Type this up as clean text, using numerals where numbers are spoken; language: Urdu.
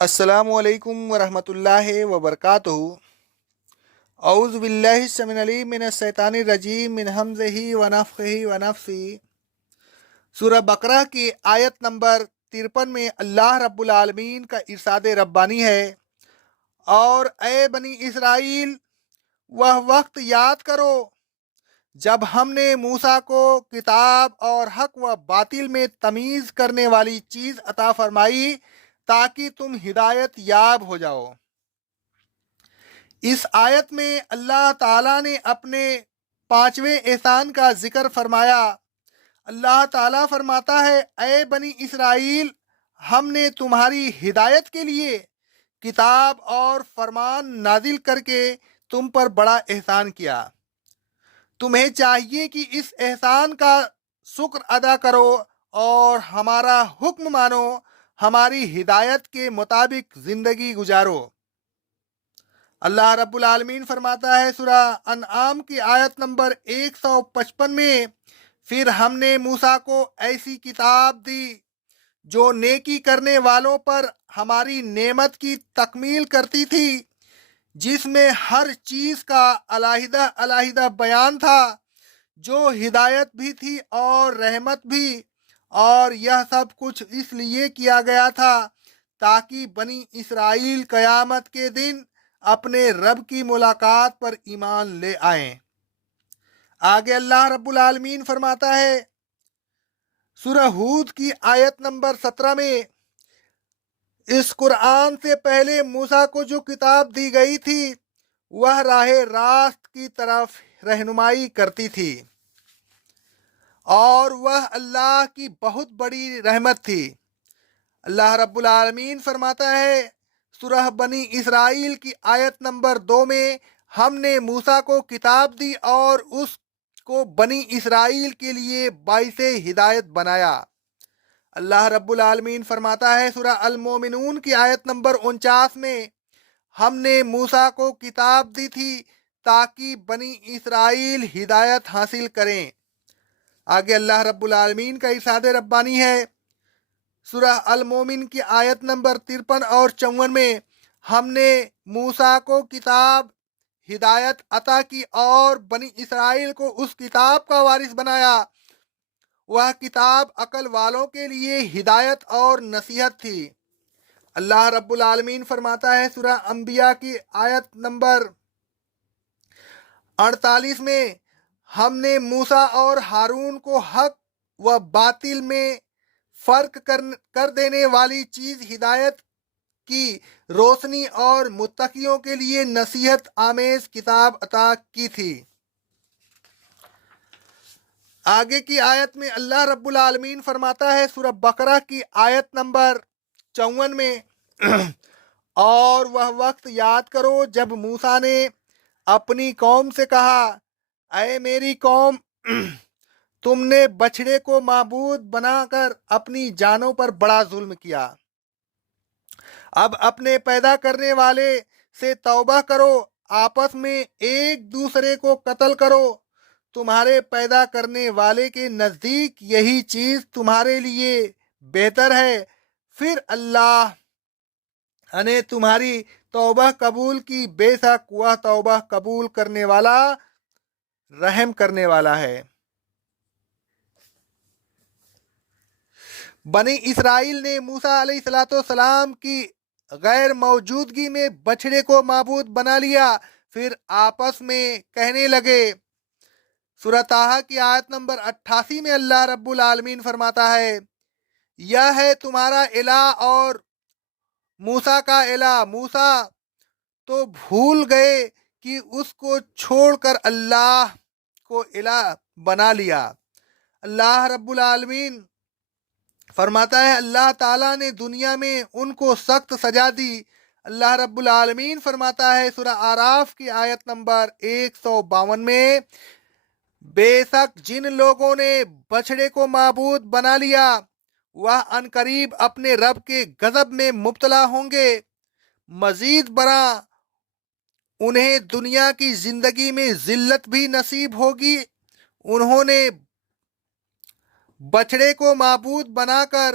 السلام علیکم ورحمۃ اللہ وبرکاتہ۔ اعوذ باللہ السمیع العلیم من الشیطان الرجیم من حمزہ ونفخہ ونفثہ۔ سورہ بقرہ کی آیت نمبر 53 میں اللہ رب العالمین کا ارشاد ربانی ہے، اور اے بنی اسرائیل، وہ وقت یاد کرو جب ہم نے موسیٰ کو کتاب اور حق و باطل میں تمیز کرنے والی چیز عطا فرمائی تاکہ تم ہدایت یاب ہو جاؤ۔ اس آیت میں اللہ تعالیٰ نے اپنے 5ویں احسان کا ذکر فرمایا۔ اللہ تعالیٰ فرماتا ہے، اے بنی اسرائیل، ہم نے تمہاری ہدایت کے لیے کتاب اور فرمان نازل کر کے تم پر بڑا احسان کیا۔ تمہیں چاہیے کہ اس احسان کا شکر ادا کرو اور ہمارا حکم مانو، ہماری ہدایت کے مطابق زندگی گزارو۔ اللہ رب العالمین فرماتا ہے سورہ انعام کی آیت نمبر 155 میں، پھر ہم نے موسیٰ کو ایسی کتاب دی جو نیکی کرنے والوں پر ہماری نعمت کی تکمیل کرتی تھی، جس میں ہر چیز کا علیحدہ علیحدہ بیان تھا، جو ہدایت بھی تھی اور رحمت بھی، اور یہ سب کچھ اس لیے کیا گیا تھا تاکہ بنی اسرائیل قیامت کے دن اپنے رب کی ملاقات پر ایمان لے آئیں۔ آگے اللہ رب العالمین فرماتا ہے سورہ ہود کی آیت نمبر 17 میں، اس قرآن سے پہلے موسیٰ کو جو کتاب دی گئی تھی وہ راہ راست کی طرف رہنمائی کرتی تھی، اور وہ اللہ کی بہت بڑی رحمت تھی۔ اللہ رب العالمین فرماتا ہے سورہ بنی اسرائیل کی آیت نمبر 2 میں، ہم نے موسیٰ کو کتاب دی اور اس کو بنی اسرائیل کے لیے باعث ہدایت بنایا۔ اللہ رب العالمین فرماتا ہے سورہ المومنون کی آیت نمبر 49 میں، ہم نے موسیٰ کو کتاب دی تھی تاکہ بنی اسرائیل ہدایت حاصل کریں۔ آگے اللہ رب العالمین کا ارشاد ربانی ہے سورہ المومن کی آیت نمبر 53 اور 54 میں، ہم نے موسیٰ کو کتاب ہدایت عطا کی اور بنی اسرائیل کو اس کتاب کا وارث بنایا۔ وہ کتاب عقل والوں کے لیے ہدایت اور نصیحت تھی۔ اللہ رب العالمین فرماتا ہے سورہ انبیاء کی آیت نمبر 48 میں، ہم نے موسیٰ اور ہارون کو حق و باطل میں فرق کر دینے والی چیز ہدایت کی روشنی اور متقیوں کے لیے نصیحت آمیز کتاب عطا کی تھی۔ آگے کی آیت میں اللہ رب العالمین فرماتا ہے سورہ بقرہ کی آیت نمبر 54 میں، اور وہ وقت یاد کرو جب موسیٰ نے اپنی قوم سے کہا، اے میری قوم، تم نے بچھڑے کو معبود بنا کر اپنی جانوں پر بڑا ظلم کیا۔ اب اپنے پیدا کرنے والے سے توبہ کرو، آپس میں ایک دوسرے کو قتل کرو، تمہارے پیدا کرنے والے کے نزدیک یہی چیز تمہارے لیے بہتر ہے، پھر اللہ نے تمہاری توبہ قبول کی، بے شک وہ توبہ قبول کرنے والا رحم کرنے والا ہے۔ بنی اسرائیل نے موسیٰ علیہ السلام کی غیر موجودگی میں بچھڑے کو معبود بنا لیا، پھر آپس میں کہنے لگے۔ سورہ طٰہٰ کی آیت نمبر 88 میں اللہ رب العالمین فرماتا ہے، یہ ہے تمہارا الہ اور موسیٰ کا الہ۔ موسیٰ تو بھول گئے کہ اس کو چھوڑ کر اللہ کو الہ بنا لیا۔ اللہ رب العالمین فرماتا ہے، اللہ تعالیٰ نے دنیا میں ان کو سخت سزا دی۔ اللہ رب العالمین فرماتا ہے سورہ اعراف کی آیت نمبر 152 میں، بے شک جن لوگوں نے بچھڑے کو معبود بنا لیا وہ عنقریب اپنے رب کے غضب میں مبتلا ہوں گے۔ مزید برآں انہیں دنیا کی زندگی میں ذلت بھی نصیب ہوگی۔ انہوں نے بچھڑے کو معبود بنا کر